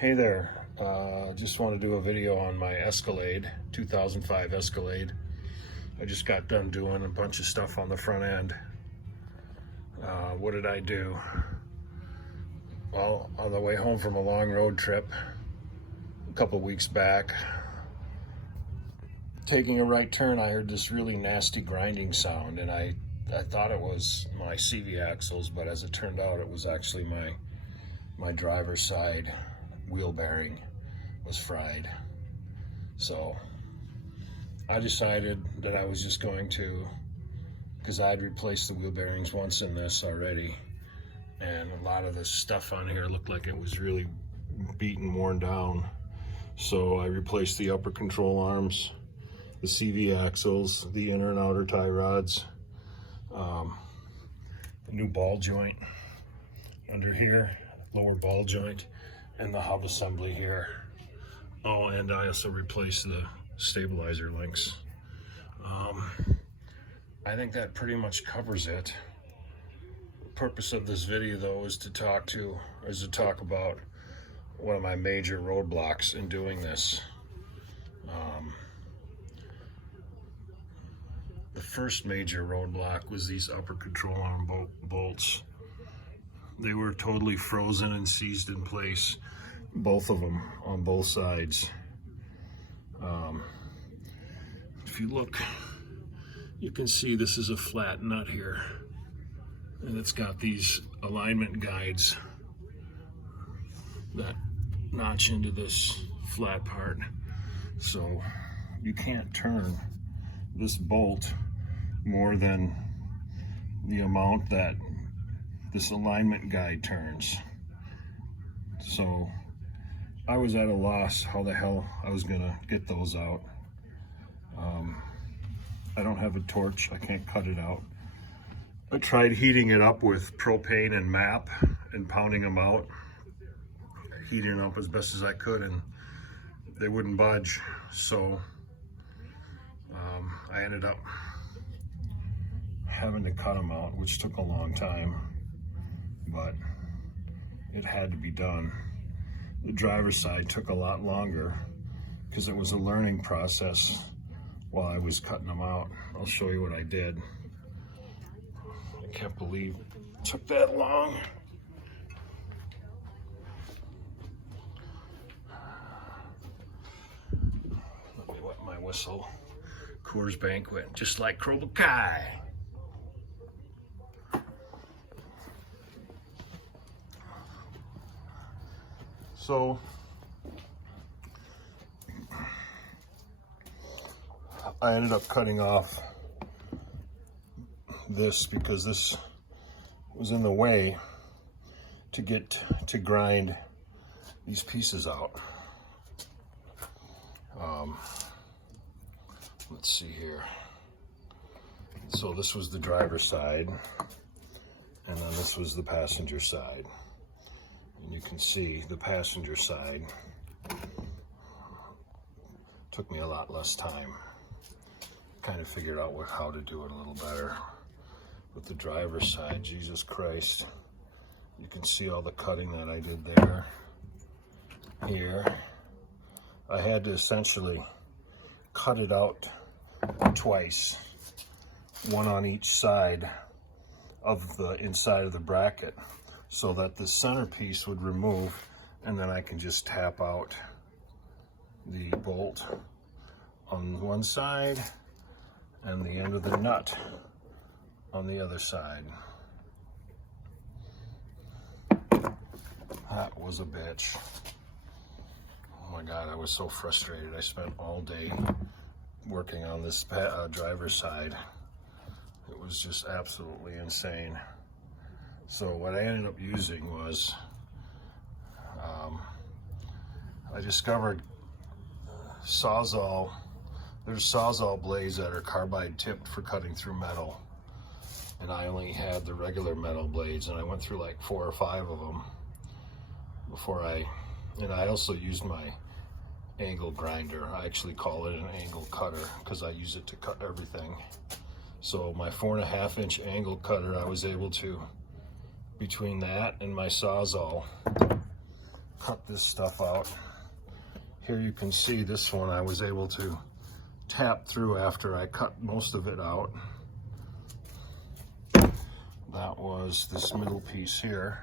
Hey there, just want to do a video on my Escalade, 2005 Escalade. I just got done doing a bunch of stuff on the front end. What did I do? Well, on the way home from a long road trip a couple weeks back, taking a right turn, I heard this really nasty grinding sound, and I thought it was my CV axles, but as it turned out, it was actually my driver's side wheel bearing was fried. So I decided that I was just going to, because I'd replaced the wheel bearings once in this already, and a lot of this stuff on here looked like it was really beaten, worn down. So I replaced the upper control arms, the CV axles, the inner and outer tie rods, new ball joint under here, lower ball joint, and the hub assembly here. Oh, and I also replaced the stabilizer links. I think that pretty much covers it. The purpose of this video, though, is to talk about one of my major roadblocks in doing this. The first major roadblock was these upper control arm bolts. They were totally frozen and seized in place, both of them on both sides. If you look, you can see this is a flat nut here, and it's got these alignment guides that notch into this flat part. So you can't turn this bolt more than the amount that this alignment guide turns. So I was at a loss how the hell I was gonna get those out. I don't have a torch, I can't cut it out. I tried heating it up with propane and MAP and pounding them out, heating it up as best as I could, and they wouldn't budge. So I ended up having to cut them out, which took a long time, but it had to be done. The driver's side took a lot longer because it was a learning process while I was cutting them out. I'll show you what I did. I can't believe it took that long. Let me wet my whistle. Coors Banquet, just like Cobra Kai. So I ended up cutting off this because this was in the way to grind these pieces out. Let's see here. So this was the driver's side, and then this was the passenger side. And you can see the passenger side took me a lot less time. Kind of figured out how to do it a little better. With the driver's side, Jesus Christ, you can see all the cutting that I did there. Here, I had to essentially cut it out twice, one on each side of the inside of the bracket, so that the centerpiece would remove, and then I can just tap out the bolt on one side and the end of the nut on the other side. That was a bitch. Oh my God, I was so frustrated. I spent all day working on this driver's side. It was just absolutely insane. So what I ended up using was, I discovered Sawzall. There's Sawzall blades that are carbide tipped for cutting through metal. And I only had the regular metal blades, and I went through like 4 or 5 of them before and I also used my angle grinder. I actually call it an angle cutter because I use it to cut everything. So my 4.5-inch angle cutter, I was able to, between that and my Sawzall, cut this stuff out. Here you can see this one I was able to tap through after I cut most of it out. That was this middle piece here.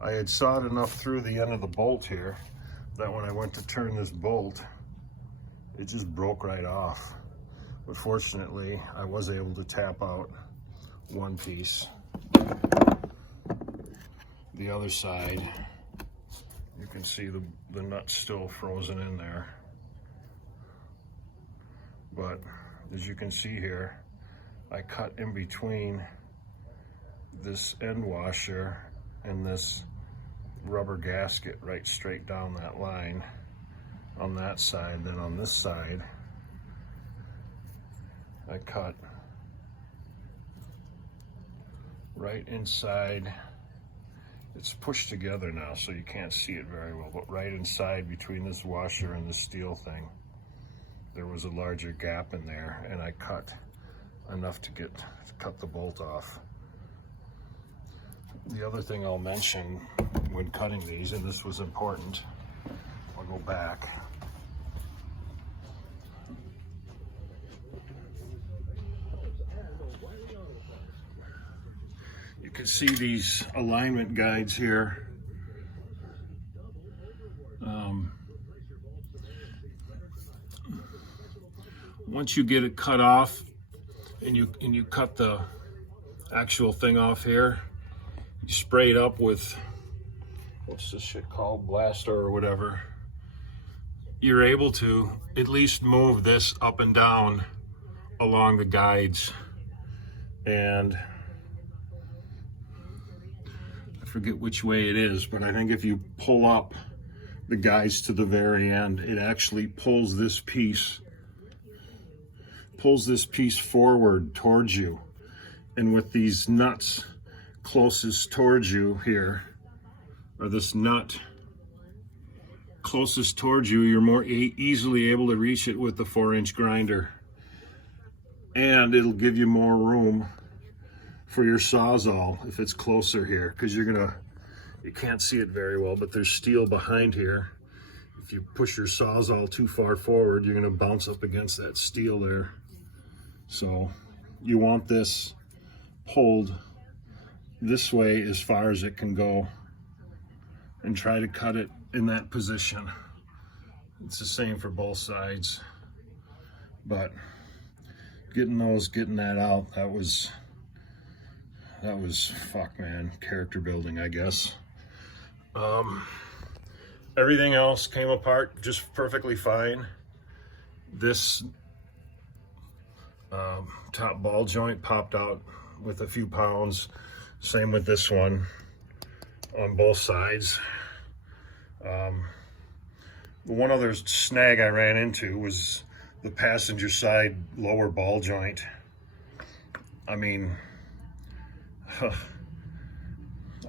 I had sawed enough through the end of the bolt here that when I went to turn this bolt, it just broke right off. But fortunately, I was able to tap out one piece. The other side, you can see the nut's still frozen in there. But as you can see here, I cut in between this end washer and this rubber gasket right straight down that line on that side. Then on this side, I cut right inside. It's pushed together now, so you can't see it very well, but right inside between this washer and the steel thing, there was a larger gap in there, and I cut enough to cut the bolt off. The other thing I'll mention when cutting these, and this was important, I'll go back. You can see these alignment guides here. Once you get it cut off and you cut the actual thing off here, you spray it up with, what's this shit called, blaster or whatever, you're able to at least move this up and down along the guides. And I forget which way it is, but I think if you pull up the guides to the very end, it actually pulls this piece forward towards you. And with these nuts closest towards you here, or this nut closest towards you, you're more easily able to reach it with the 4-inch grinder. And it'll give you more room for your Sawzall if it's closer here, because you can't see it very well, but there's steel behind here. If you push your Sawzall too far forward, you're gonna bounce up against that steel there. So you want this pulled this way as far as it can go, and try to cut it in that position. It's the same for both sides, but getting that out, that was fuck, man, character building, I guess. Everything else came apart just perfectly fine. This top ball joint popped out with a few pounds. Same with this one on both sides. One other snag I ran into was the passenger side lower ball joint. I mean,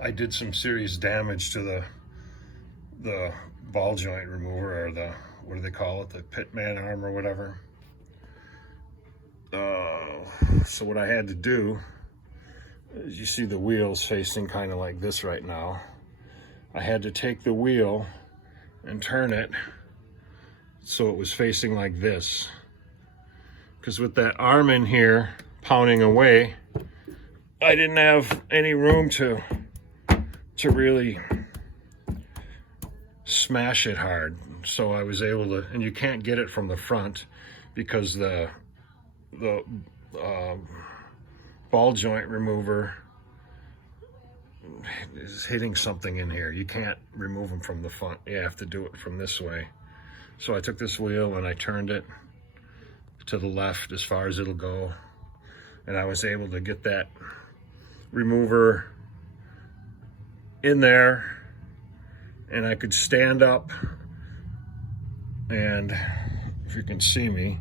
I did some serious damage to the ball joint remover, or the, what do they call it, the pitman arm or whatever. So what I had to do is, you see the wheels facing kind of like this right now. I had to take the wheel and turn it so it was facing like this, because with that arm in here pounding away, I didn't have any room to really smash it hard. So I was able to, and you can't get it from the front because the ball joint remover is hitting something in here. You can't remove them from the front. You have to do it from this way. So I took this wheel and I turned it to the left as far as it'll go, and I was able to get that remover in there, and I could stand up, and if you can see me,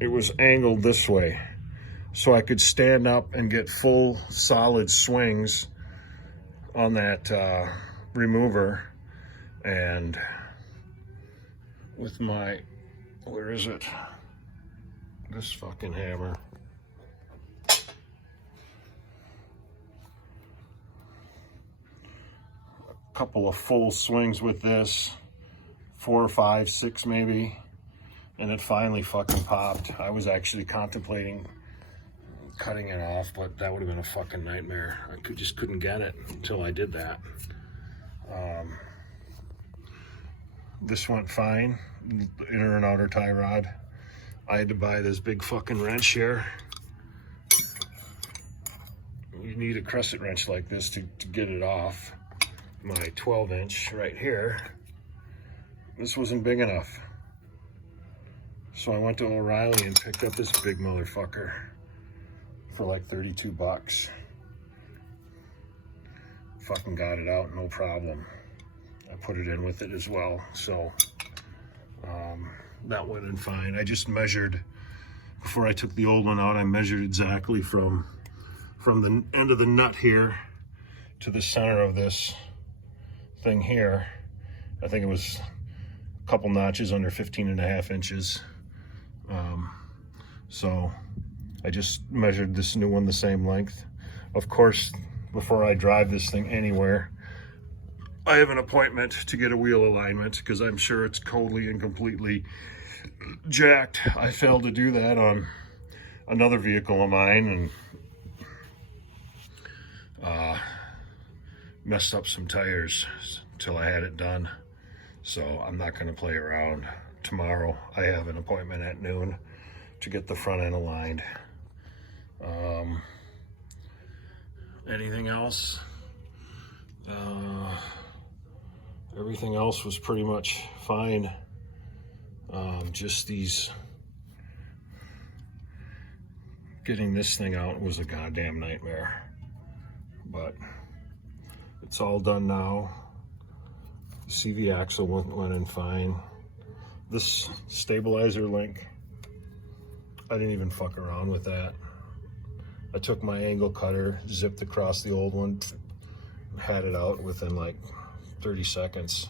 it was angled this way, so I could stand up and get full solid swings on that remover. And with my, where is it, this fucking hammer, couple of full swings with this, 4 or 5, 6 maybe, and it finally fucking popped. I was actually contemplating cutting it off, but that would have been a fucking nightmare. I just couldn't get it until I did that. This went fine, inner and outer tie rod. I had to buy this big fucking wrench here. You need a crescent wrench like this to get it off. My 12-inch right here, this wasn't big enough. So I went to O'Reilly and picked up this big motherfucker for like 32 bucks. Fucking got it out, no problem. I put it in with it as well, so that went in fine. I just measured, before I took the old one out, I measured exactly from the end of the nut here to the center of this thing here. I think it was a couple notches under 15.5 inches. So I just measured this new one the same length. Of course, before I drive this thing anywhere, I have an appointment to get a wheel alignment because I'm sure it's totally and completely jacked. I failed to do that on another vehicle of mine and messed up some tires until I had it done. So I'm not going to play around. Tomorrow I have an appointment at noon to get the front end aligned. Anything else? Everything else was pretty much fine. Just getting this thing out was a goddamn nightmare. But it's all done now. See, the axle went in fine. This stabilizer link, I didn't even fuck around with that. I took my angle cutter, zipped across the old one, had it out within like 30 seconds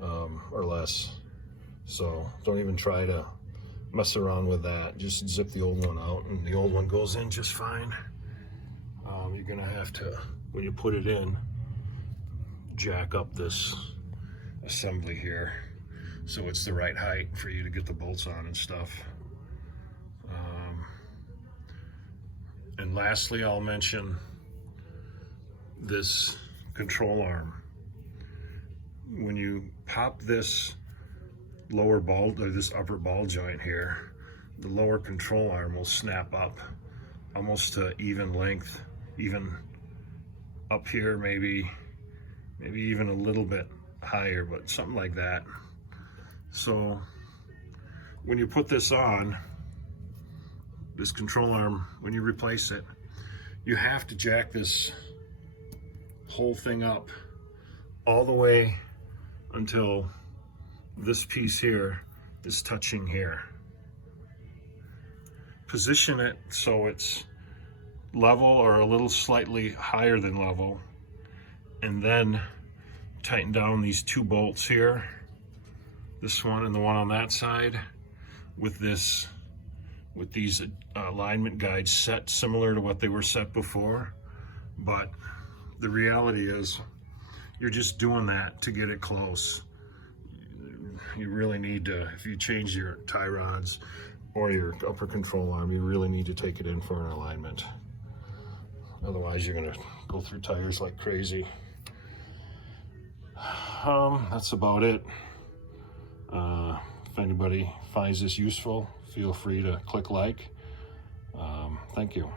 or less. So don't even try to mess around with that. Just zip the old one out and the old one goes in just fine. You're gonna have to, when you put it in, jack up this assembly here so it's the right height for you to get the bolts on and stuff. And lastly, I'll mention this control arm. When you pop this lower ball, or this upper ball joint here, the lower control arm will snap up almost to even length, even up here, maybe even a little bit higher, but something like that. So when you put this on, this control arm, when you replace it, you have to jack this whole thing up all the way until this piece here is touching here. Position it so it's level or a little slightly higher than level, and then tighten down these 2 bolts here, this one and the one on that side, with these alignment guides set similar to what they were set before. But the reality is you're just doing that to get it close. You really need to, if you change your tie rods or your upper control arm, you really need to take it in for an alignment. Otherwise you're gonna go through tires like crazy. That's about it. If anybody finds this useful, feel free to click like. Thank you.